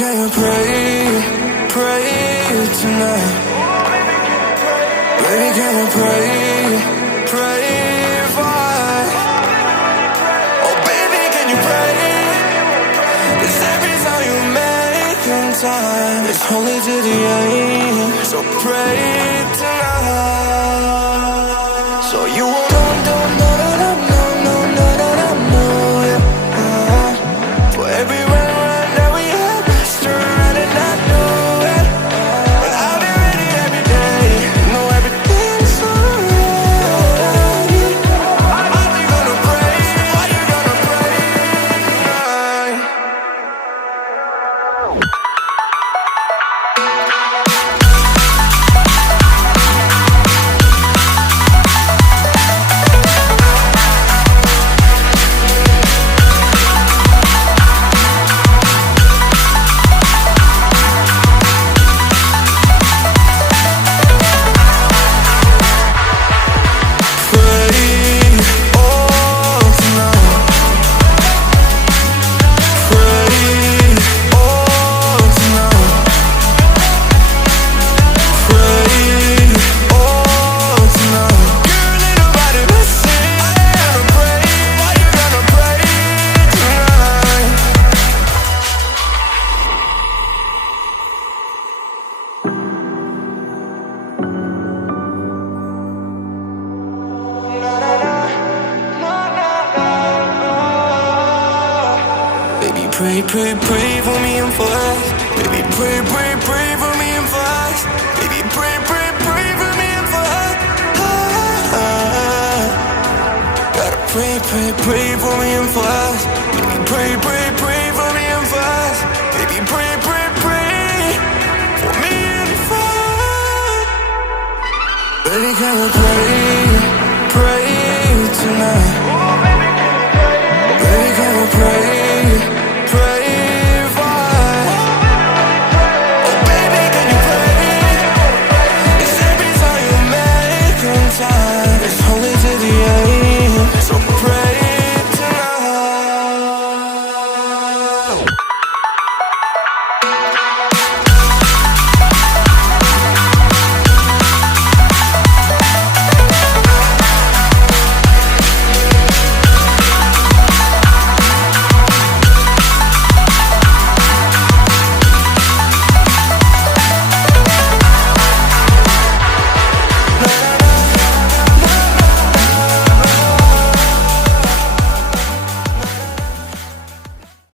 can you pray tonight? Baby, can you pray for? Oh baby, can you pray? 'Cause every time you make time, it's only to the end. So pray tonight. So you won't for every run that we had, just around and I knew it. But I'll be ready every day. You know everything's alright. Are you gonna pray? Are you gonna pray tonight? Pray for me and for us. Baby, pray for me and for us. Baby, pray for me and for us. Gotta pray for me and for us. Baby, pray for me and for us. Baby, pray for me and for us. Baby, can we pray tonight?